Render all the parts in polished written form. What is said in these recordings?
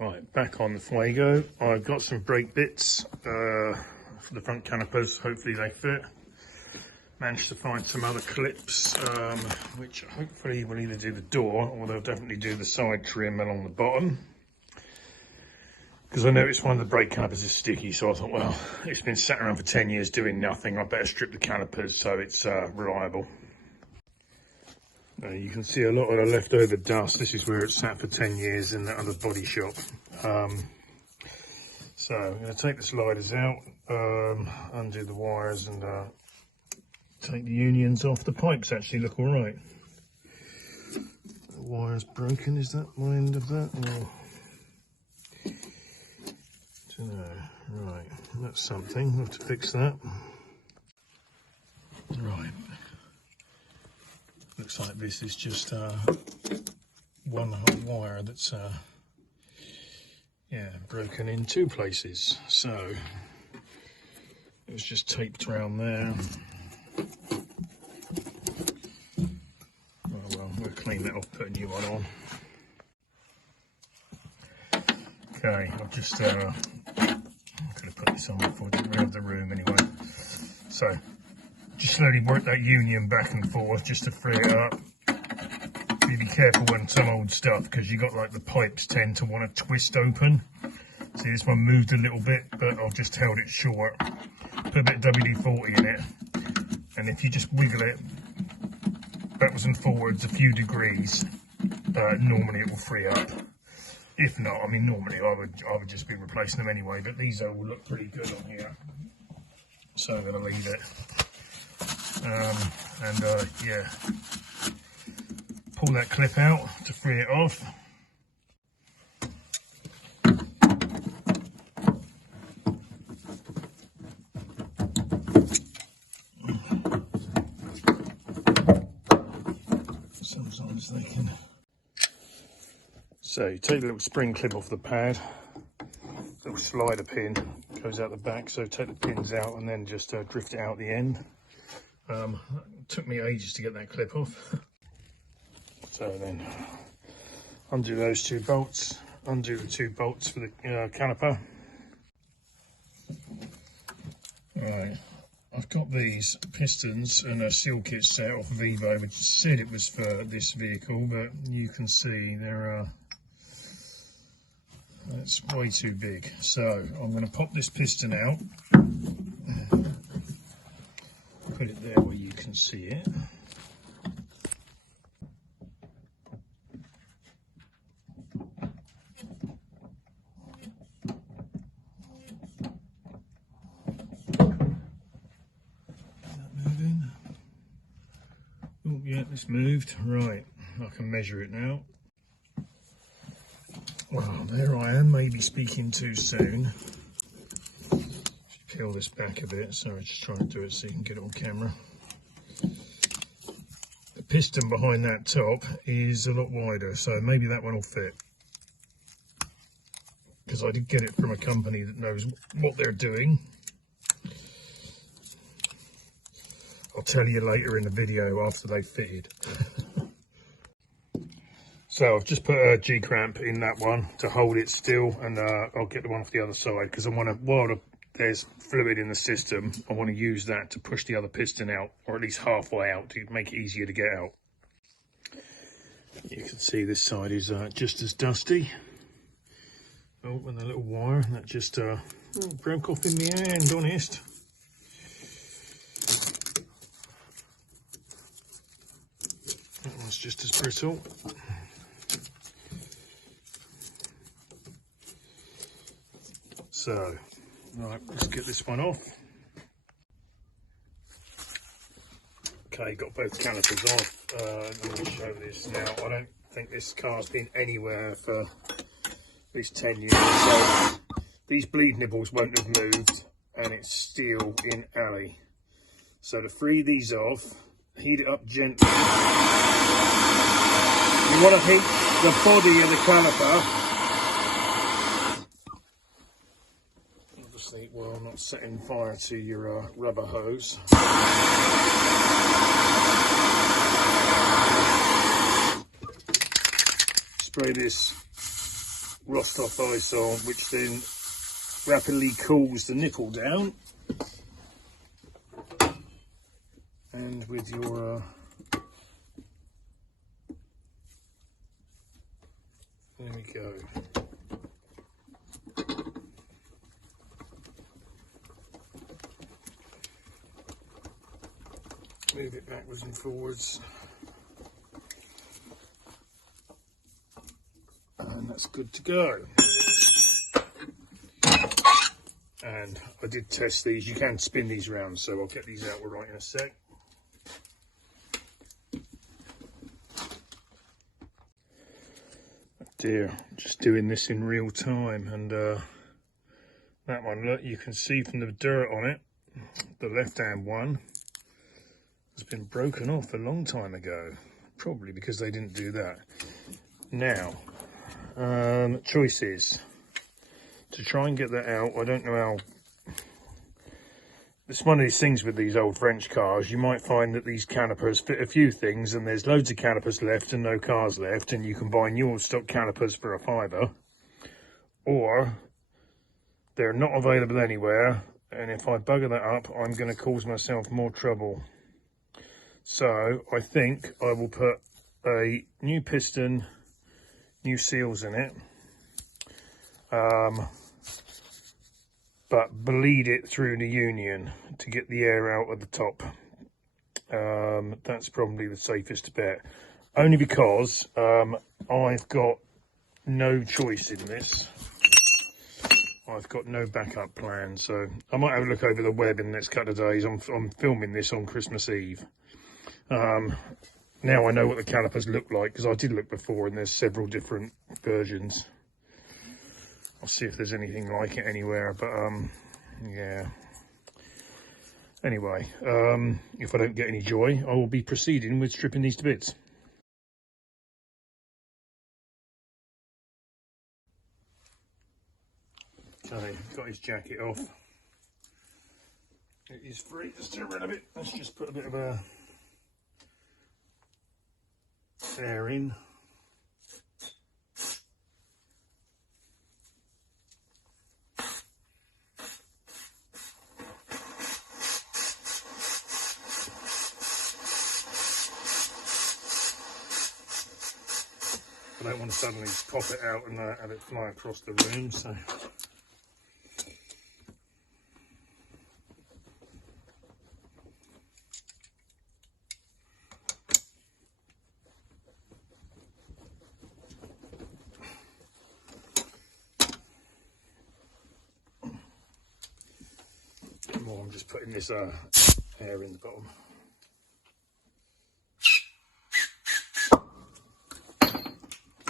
Right, back on the Fuego. I've got some brake bits for the front calipers. Hopefully they fit. Managed to find some other clips, which hopefully will either do the door or they'll definitely do the side trim along the bottom. Because I noticed one of the brake calipers is sticky, so I thought, well, it's been sat around for 10 years doing nothing. I better strip the calipers so it's reliable. Now you can see a lot of the leftover dust. This is where it's sat for 10 years in that other body shop. So I'm going to take the sliders out, undo the wires and take the unions off. The pipes actually look all right. The wire's broken. Is that my end of that? Or... don't know. Right, that's something. We'll have to fix that. Right. Looks like this is just one whole wire that's yeah, broken in two places. So it was just taped around there. Oh well, we'll clean that off, put a new one on. Okay, I'll just I'm gonna put this on before I get rid of the room anyway. So just slowly work that union back and forth just to free it up. Be careful when some old stuff, because you got like the pipes tend to want to twist open. See, this one moved a little bit, but I've just held it short. Put a bit of WD-40 in it, and if you just wiggle it backwards and forwards a few degrees, normally it will free up. If not, I mean, normally I would just be replacing them anyway, but these will look pretty good on here, so I'm going to leave it. Yeah, pull that clip out to free it off. Sometimes they can. So you take the little spring clip off the pad, little slider pin goes out the back, so take the pins out and then just drift it out the end. It took me ages to get that clip off. So then undo those two bolts, undo the two bolts for the caliper. Right, I've got these pistons and a seal kit set off of eBay, which said it was for this vehicle, but you can see they're that's way too big. So I'm going to pop this piston out, put it there where you can see it. Oh yeah, it's moved. Right, I can measure it now. Well, there I am, maybe speaking too soon. Peel this back a bit. Sorry, just trying to do it so you can get it on camera. The piston behind that top is a lot wider, so maybe that one will fit. Because I did get it from a company that knows what they're doing. I'll tell you later in the video after they've fitted. So I've just put a G-clamp in that one to hold it still, and I'll get the one off the other side, because I want to, while there's fluid in the system, I want to use that to push the other piston out, or at least halfway out, to make it easier to get out. You can see this side is just as dusty. Oh, and the little wire that just broke off in my hand, honest. That one's just as brittle. So, right, let's get this one off. Okay, got both calipers off. Let me show this now. I don't think this car's been anywhere for at least 10 years. So these bleed nipples won't have moved, and it's still in alley. So to free these off, heat it up gently. You want to heat the body of the caliper. Well, I'm not setting fire to your rubber hose. Spray this rust off ice on, which then rapidly cools the nipple down. And with your there we go. Move it backwards and forwards. And that's good to go. And I did test these. You can spin these around, so I'll get these out right in a sec. Dear, just doing this in real time, and that one, look, you can see from the dirt on it, the left hand one has been broken off a long time ago, probably because they didn't do that. Now, choices to try and get that out. I don't know how. It's one of these things with these old French cars. You might find that these calipers fit a few things, and there's loads of calipers left and no cars left, and you can buy new stock calipers for £5, or they're not available anywhere, and if I bugger that up, I'm going to cause myself more trouble. So I think I will put a new piston, new seals in it, but bleed it through the union to get the air out of the top. That's probably the safest bet, only because I've got no choice in this. I've got no backup plan, so I might have a look over the web in the next couple of days. I'm filming this on Christmas Eve. Now I know what the calipers look like, because I did look before, and there's several different versions. I'll see if there's anything like it anywhere, but yeah. Anyway, if I don't get any joy, I will be proceeding with stripping these to bits. Okay, got his jacket off. It is free to still rid of it. Let's just put a bit of air in. I don't want to suddenly pop it out and have it fly across the room, so. More, I'm just putting this air in the bottom.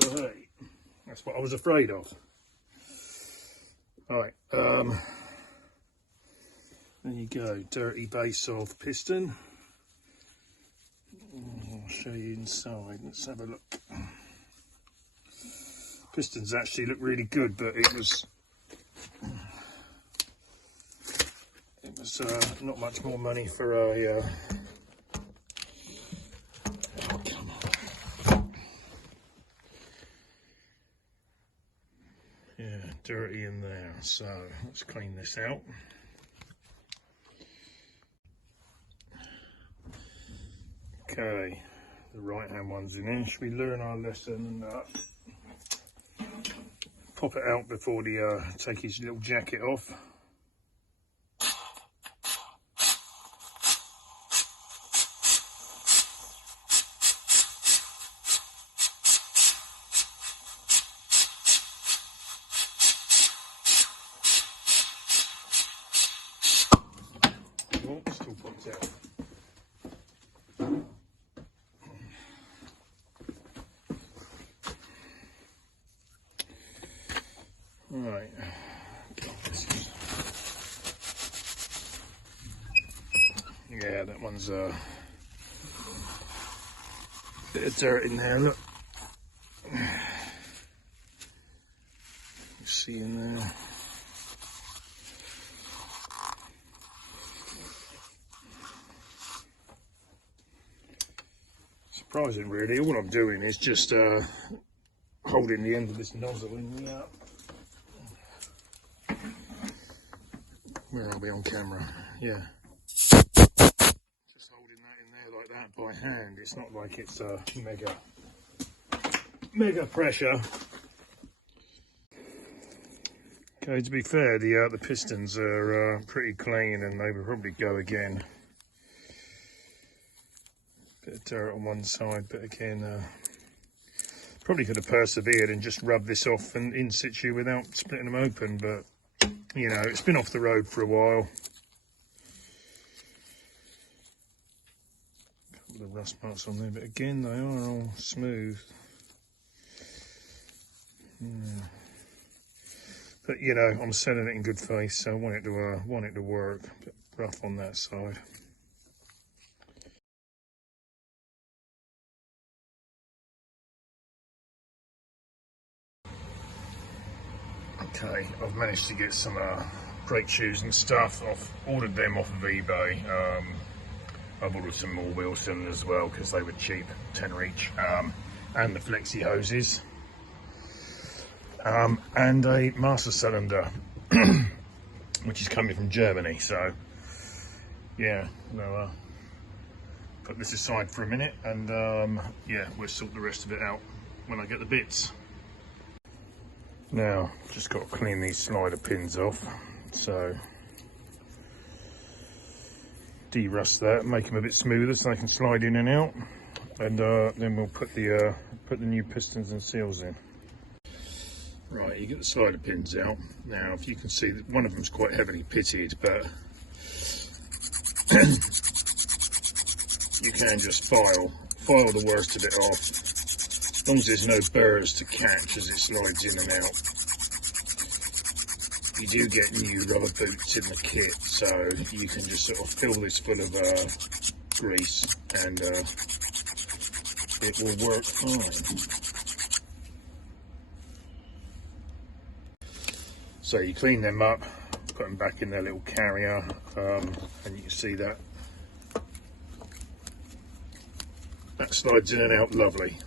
Hey, that's what I was afraid of. All right, there you go, dirty base of piston. I'll show you inside. Let's have a look. Pistons actually look really good, but it was not much more money for a oh, come on. Yeah, dirty in there, so let's clean this out. Okay, the right hand one's in here. Should we learn our lesson and pop it out before the take his little jacket off? Oh, still popped out. Right. Yeah, that one's a bit of dirt in there, look. You see in there. Surprising really, all I'm doing is just holding the end of this nozzle in the where are we on camera? Yeah. Just holding that in there like that by hand. It's not like it's mega pressure. Okay, to be fair, the pistons are pretty clean, and they would probably go again. Bit of dirt on one side, but again, probably could have persevered and just rubbed this off and in situ without splitting them open, but you know, it's been off the road for a while. A couple of rust marks on there, but again, they are all smooth. Yeah. But you know, I'm selling it in good faith, so I want it to work. A bit rough on that side. Okay, I've managed to get some brake shoes and stuff. I've ordered them off of eBay. I've ordered some more wheel cylinders as well because they were cheap, £10 each, and the flexi hoses, and a master cylinder, which is coming from Germany. So yeah, we'll put this aside for a minute, and yeah, we'll sort the rest of it out when I get the bits. Now, just got to clean these slider pins off, so de-rust that, make them a bit smoother so they can slide in and out, and then we'll put the new pistons and seals in. Right, you get the slider pins out. Now, if you can see, that one of them's quite heavily pitted, but you can just file the worst of it off. As long as there's no burrs to catch as it slides in and out. You do get new rubber boots in the kit, so you can just sort of fill this full of grease and it will work fine. So you clean them up, put them back in their little carrier, and you can see that slides in and out lovely.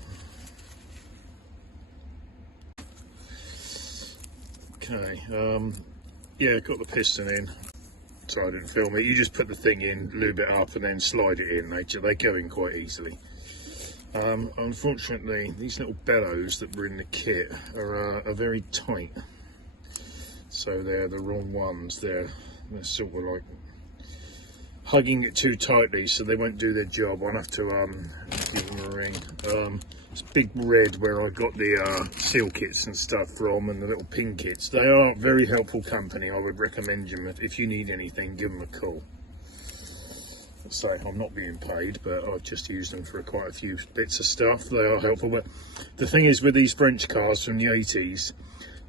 Okay, yeah, got the piston in. Sorry I didn't film it. You just put the thing in, lube it up, and then slide it in. They go in quite easily. Unfortunately, these little bellows that were in the kit are very tight. So they're the wrong ones. They're sort of like hugging it too tightly, so they won't do their job. I'll have to give them a ring. It's Big Red where I got the seal kits and stuff from, and the little pin kits. They are a very helpful company. I would recommend them. If you need anything, give them a call. So I'm not being paid, but I've just used them for quite a few bits of stuff. They are helpful. But the thing is, with these French cars from the 80s,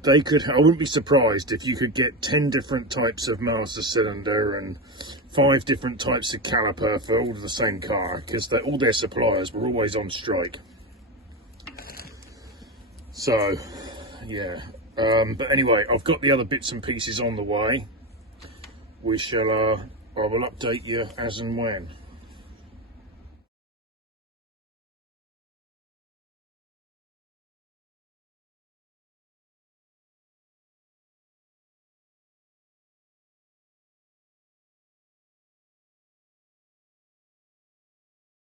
I wouldn't be surprised if you could get 10 different types of master cylinder and 5 different types of caliper for all of the same car, because all their suppliers were always on strike. So yeah, but anyway, I've got the other bits and pieces on the way. I will update you as and when.